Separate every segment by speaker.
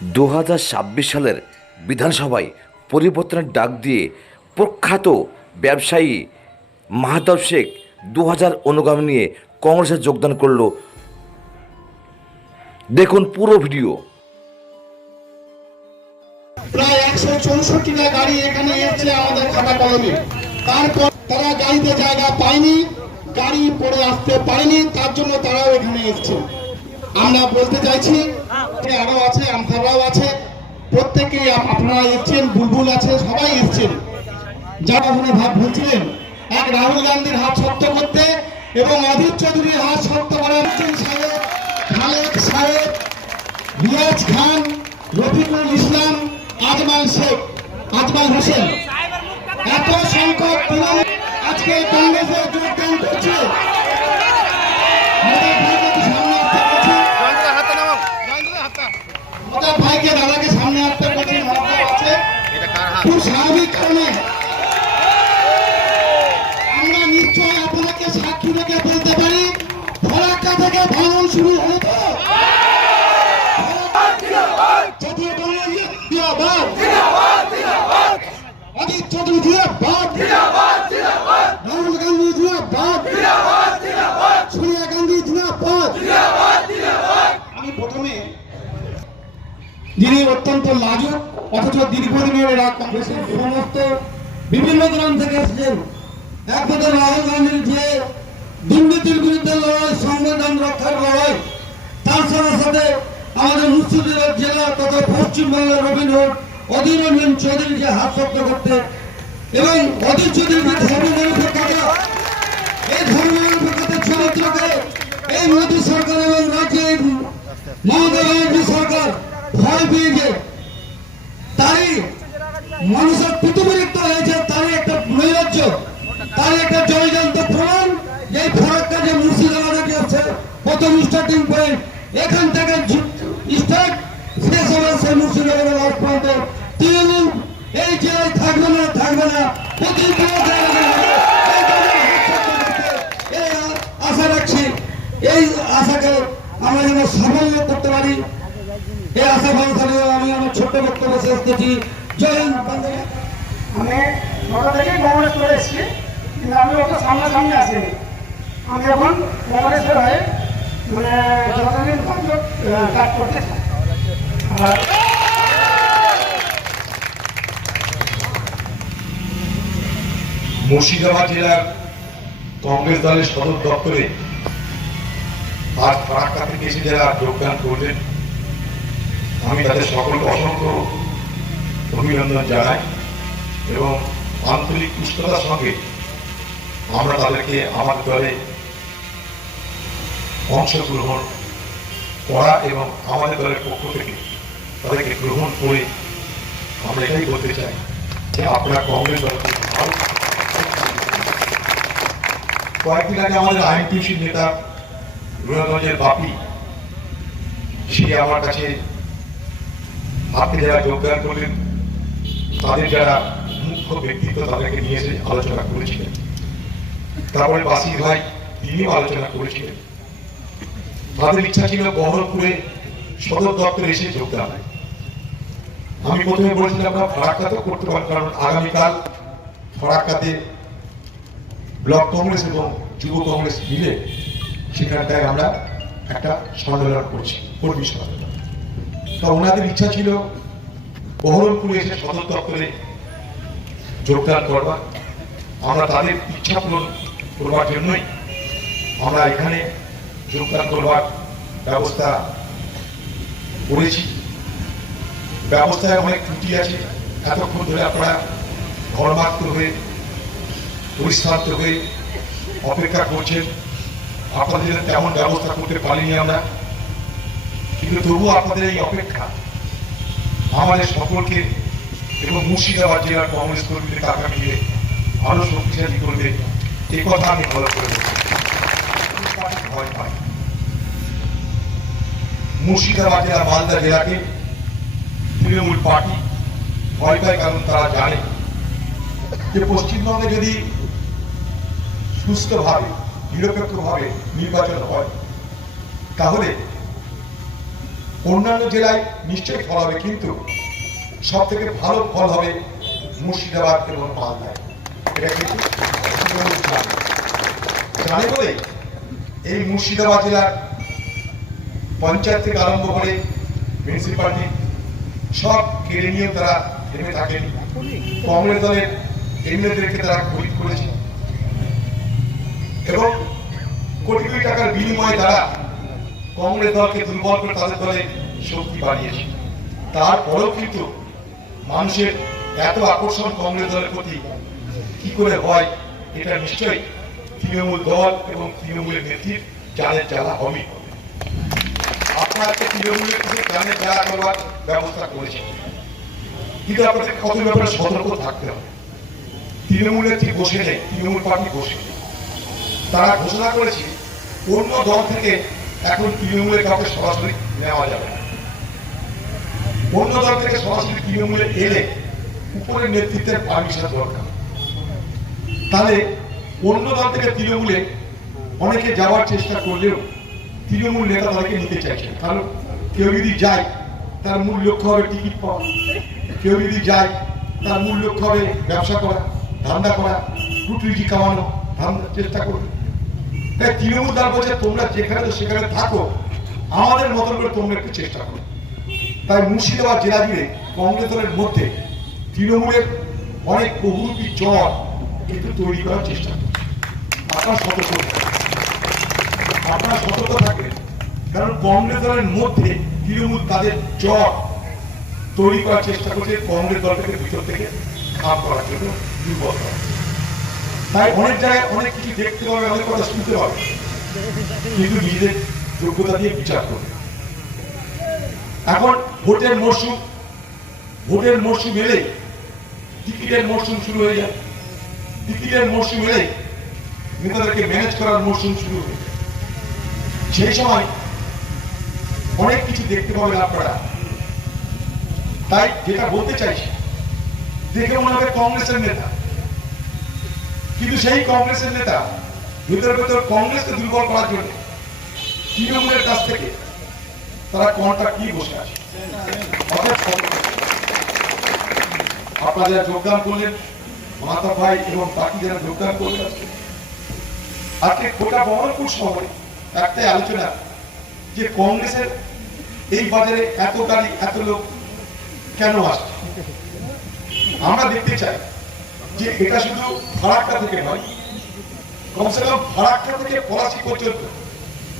Speaker 1: দু হাজার ছাব্বিশ সালের বিধানসভায় পরিবর্তনের ডাক দিয়ে প্রখ্যাত ব্যবসায়ী মাহাতব শেখ দু হাজার অনুগামী নিয়ে কংগ্রেসে যোগদান করল। দেখুন পুরো ভিডিও।
Speaker 2: প্রায় একশো চৌষট্টিটা গাড়ি এখানে এসেছে আমাদের খাতা কলমে তারপর তারা গাড়িতে জায়গা পায়নি, গাড়ি পড়ে আসতে পারেনি, তার জন্য তারাও এখানে এসছে। আমরা বলতে চাইছি যে আরও আছে আমসারাও আছে, প্রত্যেকেই আপনারা এসছেন, বুলবুল আছে, সবাই এসছেন। যারা ওখানে ভাব বলছিলেন এক রাহুল গান্ধীর হাত শক্ত করতে এবং অধীর চৌধুরীর হাত শক্ত করার সাহেব, খালেদ সাহেব, রিয়াজ খান, রফিকুল ইসলাম, আজমাল শেখ, আজমাল হোসেন। এত সংখ্যক তৃণমূল আজকে কংগ্রেসে যোগদান করছে মোদক ভাইকে একটু সামনে আসতে বলছি। মোদক ভাইকে দাদাকে সামনে আসতে বলছি আছে। খুব স্বাভাবিক কারণে আমরা নিশ্চয় আপনাকে সাক্ষী রেখে বলতে পারি ফরাক্কা থেকে ভ্রমণ শুরু হলো তো। অজিত চৌধুরী জিন্দাবাদ রাহুল গান্ধী জিন্দাবাদ সোনিয়া গান্ধী জিন্দাবাদ আমি প্রথমে যিনি অত্যন্ত লাজুক, অথচ দীর্ঘদিনের এরা কংগ্রেসের সমস্ত
Speaker 3: বিভিন্ন গ্রাম থেকে এসেছেন। একমাত্র রাহুল গান্ধীর যে দুর্নীতির বিরুদ্ধে লড়াই, সংবিধান রক্ষার লড়াই, তার সাথে সাথে আমাদের মুর্শিদাবাদ জেলা তথা পশ্চিমবাংলার রবীন্দ্র অধীর রঞ্জন চৌধুরী যে হাত শক্ত করতে এবং অধীর চৌধুরী যে ধর্মনিরপেক্ষতা এই ধর্মনিরপেক্ষতার চরিত্রকে এই মোদী সরকার এবং রাজ্যের মমতা সরকার ভয় পেয়েছে তাই মানুষের প্রতিবিরক্ত হয়েছে, তারই একটা নৈরাজ্য তার একটা জয়যন্ত্র প্রমাণ। এই ফরাক্কা যে মুর্শিদাবাদে গেছে প্রথম স্টার্টিং পয়েন্ট এখান থেকে স্টার্ট শেষ হবে সেই মুর্শিদাবাদের লাস্ট পয়েন্টে তৃণমূল এই জেলায় থাকবে না থাকবে না। এই আশা রাখছি, এই আশাকে আমরা যেন সাফল্য করতে পারি। আশা আমি আমার ছোট্ট বক্তব্য শেষ করছি। জয় হিন্দ।
Speaker 4: আমি কংগ্রেস করে এসেছি কিন্তু আমি সামনাসামনি আসিনি। আমি এখন কংগ্রেসের হয়ে মানে যতদিন কাজ করতে আর
Speaker 5: মুর্শিদাবাদ জেলার কংগ্রেস দলের সদর দপ্তরে আজ ফারাক্কা থেকে এসে যারা যোগদান করলেন আমি তাদের সকলকে অসংখ্য অভিনন্দন জানাই এবং আন্তরিক উষ্ণতার সঙ্গে আমরা তাদেরকে আমার দলে অংশগ্রহণ করা এবং আমাদের দলের পক্ষ থেকে তাদেরকে গ্রহণ করে আমরা এটাই বলতে চাই যে আপনারা কংগ্রেস দলকে কয়েকদিন আগে আমাদের আইনটিউসির নেতা রুয়াগঞ্জের বাপি, সে আমার কাছে আপনি যারা যোগদান করলেন, তাদের যারা মুখ্য ব্যক্তিত্ব তাদেরকে নিয়ে এসে আলোচনা করেছিলেন। তারপরে বাসির ভাই তিনিও আলোচনা করেছিলেন। তাদের ইচ্ছা ছিল বহরমপুরে সদর দপ্তরে এসে যোগদান। আমি প্রথমে বলেছিলাম আমরা ফারাক্কাতেও করতে পারি কারণ আগামীকাল ফারাক্কাতে ব্লক কংগ্রেস এবং যুব কংগ্রেস মিলে সেখানটায় আমরা একটা সম্মেলন করছি, কর্মী সম্মেলন। তা ওনাদের ইচ্ছা ছিল বহরমপুরে এসে সদর দপ্তরে যোগদান করবার। আমরা তাদের ইচ্ছা পূরণ করবার জন্যই আমরা এখানে যোগদান করবার ব্যবস্থা করেছি। ব্যবস্থায় অনেক ত্রুটি আছে। এতক্ষণ ধরে আপনারা ঘরমাত্র হয়ে, পরিশ্রান্ত হয়ে অপেক্ষা করছেন। আপনাদের তেমন ব্যবস্থা করতে পারিনি আমরা। কিন্তু তবুও আপনাদের এই অপেক্ষা। আমাদের সকলকে এবং মুর্শিদাবাদ জেলার কংগ্রেস কর্মীদের আগামী দিনে আরও শক্তিশালী করবে। এ কথা আমি ভালো করে ভয় পাই। মুর্শিদাবাদ জেলা মালদা জেলাকে তৃণমূল পার্টি ভয় পায় কারণ তারা জানে যে পশ্চিমবঙ্গে যদি সুস্থভাবে, নিরপেক্ষভাবে নির্বাচন হয়, তাহলে অন্যান্য জেলায় নিশ্চয়ই ফল হবে, কিন্তু সব থেকে ভালো ফল হবে মুর্শিদাবাদ এবং মালদায় এটা কিন্তু বলে এই মুর্শিদাবাদ জেলার পঞ্চায়েত থেকে আরম্ভ করে মিউনিসিপালিটি সব কেড়ে নিয়ে তারা থেমে থাকেনি। কংগ্রেস দলের এমএলএদেরকে তারা খরিদ করেছে। এবং কোটি কোটি টাকার বিনিময়ে তারা কংগ্রেস দলকে দুর্বল করে তাদের দলে শক্তি বাড়িয়েছে। তারপরেও কিন্তু মানুষের এত আকর্ষণ কংগ্রেস দলের প্রতি কি করে হয়, এটা নিশ্চয়ই তৃণমূল দল এবং তৃণমূলের নেত্রীর জানের জ্বালা হবে। আপনারা একটা তৃণমূলের কাছে জানের জ্বালা করবার ব্যবস্থা করেছেন। কিন্তু আপনাদের কত ব্যাপারে সতর্ক থাকতে হবে। তৃণমূলের ঠিক বসে নেই, তৃণমূল পার্টি বসে তারা ঘোষণা করেছে, অন্য দল থেকে এখন তৃণমূলের কাউকে সরাসরি নেওয়া যাবে অন্য দল থেকে সরাসরি তৃণমূলে এলে উপরের নেতৃত্বের পারমিশন দরকার। তাহলে অন্য দল থেকে তৃণমূলে অনেকে যাওয়ার চেষ্টা করলেও তৃণমূল নেতা তাদেরকে নিতে চাইছে কারণ কেউ যদি যায়, তার মূল লক্ষ্য হবে টিকিট পাওয়া। কেউ যদি যায়, তার মূল লক্ষ্য হবে ব্যবসা করা, ধান্দা করা রুটি রুজি কামানো ধান্দা চেষ্টা করবে। তাই তৃণমূল দল বলছে, তোমরা যেখানে তো সেখানে থাকো আমাদের মতন করে তোমরা একটু চেষ্টা করো তাই মুর্শিদাবাদ জেলা জুড়ে কংগ্রেস দলের মধ্যে তৃণমূলের অনেক বহুরূপী জ্বর কিন্তু তৈরি করার চেষ্টা আপনারা সতর্ক। আপনারা সতর্ক থাকবেন, কারণ কংগ্রেস দলের মধ্যে তৃণমূল তাদের জ্বর তৈরি করার চেষ্টা করছে কংগ্রেস দলটাকে ভিতর থেকে খাপ করার জন্য দুর্বল। তাই অনেক জায়গায় অনেক কিছু দেখতে পাবে, অনেক কথা শুনতে পাবে। কিন্তু নিজেদের যোগ্যতা দিয়ে বিচার করবে। এখন ভোটের মরশুম ভোটের মরশুম এলেই টিকিটের মরশুম শুরু হয়ে যায়। টিকিটের মরশুম এলেই নেতাদেরকে ম্যানেজ করার মরশুম শুরু হয়ে যায়। সেই সময় অনেক কিছু দেখতে পাবেন আপনারা। তাই যেটা বলতে চাইছি, দেখে মনে হবে কংগ্রেসের নেতা। কিন্তু সেই কংগ্রেসের নেতা ভেতর ভিতরে কংগ্রেসকে দুর্বল করার জন্য তৃণমূলের কাছ থেকে তারা কন্ট্রাক্ট নিয়ে বসে আছে? আপনারা যারা যোগদান করলেন, মাতা ভাই এবং বাকি যারা যোগদান করলেন, আজকে গোটা বহরমপুর শহরে একটাই আলোচনা যে কংগ্রেসের এই বাজারে এত গাড়ি, এত লোক কেন আসছে? আমরা দেখতে চাই। যে এটা শুধু ফারাক্কা থেকে নয়, কমসে কম ফারাক্কা থেকে পলাশি পর্যন্ত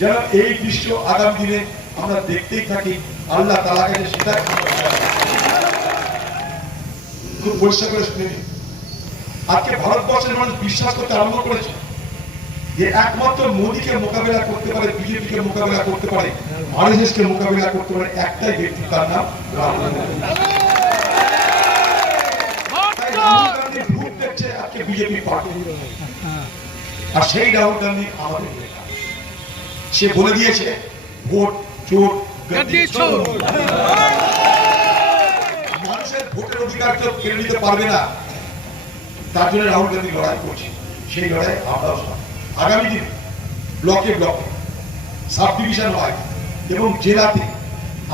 Speaker 5: যেন এই দৃশ্য আগামী দিনে আমরা দেখতেই থাকি, আল্লাহ তালা কাছে সেটা খুব পরিষ্কার করে শুনে। আজকে ভারতবর্ষের মানুষ বিশ্বাস করতে আরম্ভ করেছে যে একমাত্র মোদীকে মোকাবেলা করতে পারে, বিজেপিকে মোকাবেলা করতে পারে করতে পারে একটাই ব্যক্তি, তার নাম রাহুল গান্ধী তাই রাহুল গান্ধী ভূত দেখছে আজকে বিজেপি পার্টি আর সেই রাহুল গান্ধী আমাদের সে বলে দিয়েছে ভোট চোর মানুষের ভোটের অধিকার কেউ কেড়ে নিতে পারবে না। তার জন্য রাহুল গান্ধী লড়াই করছে। সেই লড়াই আমরাও। আগামী দিনে ব্লকে ব্লকে সাব ডিভিশন হয় এবং জেলাতে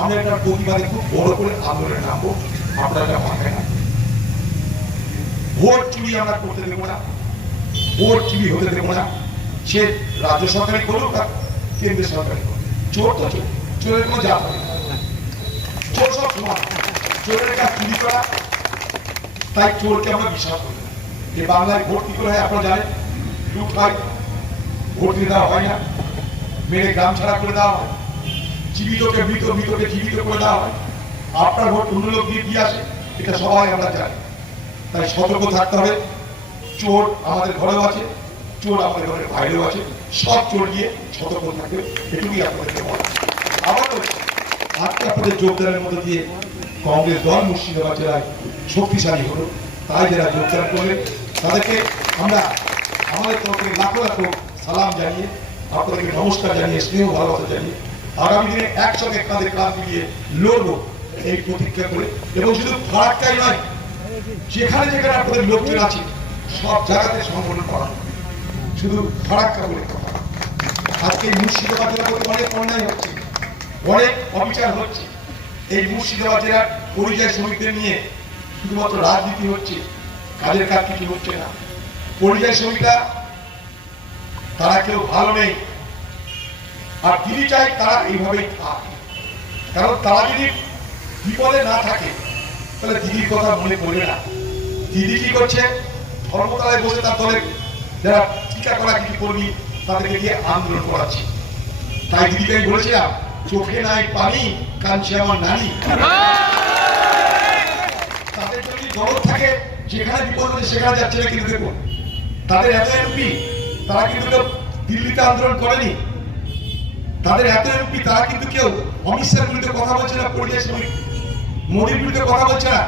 Speaker 5: আমরা একটা প্রতিবাদে খুব বড় করে আন্দোলনে নামবো আপনারা মাথায়। ভোট চুরি আমরা করতে দেবো না? ভোট চুরি হতে দেবো না? সে রাজ্য সরকারি করুক আর কেন্দ্রীয় সরকারি করুক। চোর তো চোর। চোরের কোনো জাত চোর সব সমান। চোরের কাজ চুরি করা, তাই চোরকে আমরা বিশ্বাস করি। যে বাংলায় ভোট কি করে হয় আপনারা জানেন? লুট হয়, ভোট দিয়ে দেওয়া হয় না। মেরে গ্রাম ছাড়া করে দেওয়া হয়। জীবিতকে মৃত, মৃতকে জীবিত করে দেওয়া হয়। আপনার ভোট অন্য লোক দিয়ে দিয়ে আসে? এটা সবাই আমরা জানি। তাই সতর্ক থাকতে হবে। চোর আমাদের ঘরেও আছে চোর আমাদের ঘরের বাইরেও আছে। সব চোর গিয়ে সতর্ক থাকবে এটুকুই আপনাদেরকে বলা আবার বলছি, আজকে আপনাদের যোগদানের মধ্যে দিয়ে কংগ্রেস দল মুর্শিদাবাদ জেলায় শক্তিশালী হলো। তাই যারা যোগদান করলেন তাদেরকে আমরা আমাদের তরফ লাখো লাখো সালাম জানিয়ে আপনাদেরকে নমস্কার জানিয়ে স্নেহ ভালোবাসা জানিয়ে আগামী দিনে একসঙ্গে কাঁধে কাঁধ মিলিয়ে লড়বো এই প্রতিজ্ঞা করে। এবং শুধু ফারাক্কাই নয় যেখানে যেখানে আপনাদের লোকজন আছে, সব জায়গাতে সংগঠন করা শুধু ফারাক্কা বলে কথা। আজকে মুর্শিদাবাদ অনেক অন্যায় হচ্ছে, অনেক অবিচার হচ্ছে। এই মুর্শিদাবাদ জেলার পরিযায়ী শ্রমিকদের নিয়ে শুধুমাত্র রাজনীতি হচ্ছে, কাজের কাজ কিছু হচ্ছে না। পরিযায়ী শ্রমিকরা, তারা কেউ ভালো নেই। আর দিদি চাই তারা এইভাবেই থাক। কারণ তারা যদি বিপদে না থাকে তাহলে দিদির কথা মনে করবে না। দিদি কি করছে? ধর্মতলায় বসে তার দলের যারা টিকা করা কিছু কর্মী, তাদেরকে দিয়ে আন্দোলন করাচ্ছে। তাই দিদিকে আমি বলেছিলাম, চোখে নাই পানি কাঁদছে আমার নানি। তাদের যদি দরদ থাকে, যেখানে বিপদ হচ্ছে সেখানে যাচ্ছে না কিন্তু দেখুন, তাদের এত এমপি তারা কিন্তু দিল্লিতে আন্দোলন করেনি। তাদের এত এমপি তারা কিন্তু কেউ অমিত শাহের বিরুদ্ধে কথা বলছে না, পরিযায়ী শ্রমিক বিরুদ্ধে কথা বলছে না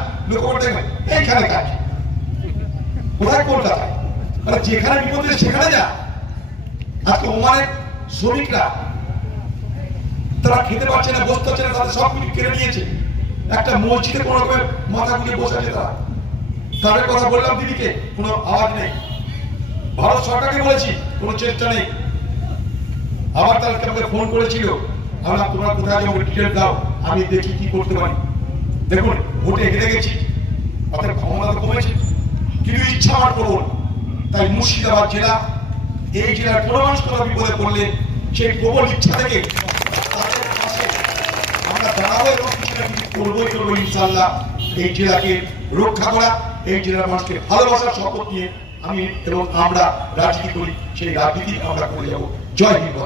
Speaker 5: কোথায় মানে যেখানে বিপদ সেখানে যা। আজকে ওমানের শ্রমিকরা, তারা খেতে পারছে না, বসতে পারছে না, তাদের সব কিছু কেড়ে নিয়েছে। একটা মসজিদে কোনো রকমের মাথা গুঁজে বসে আছে তারা। তাদের কথা বললাম দিদিকে, কোনো আওয়াজ নেই। ভারত সরকারকে বলেছি, কোনো চেষ্টা নেই। আবার তাদেরকে আমাকে ফোন করেছিল, আমরা তোমরা কোথায় দাও, আমি দেখি কি করতে পারি। দেখুন, ভোটে হেরে গেছি অর্থাৎ ক্ষমতা কমেছে। কিন্তু ইচ্ছা আমার করব তাই মুর্শিদাবাদ জেলা, এই জেলার কোনো মানুষ কোনো বিপদে পড়লে সেই প্রবল ইচ্ছা থেকে এই এই মানুষকে আমি এবং আমরা রাজনীতি করি, সেই রাজনীতি আমরা করে যাব। জয় হিন্দ।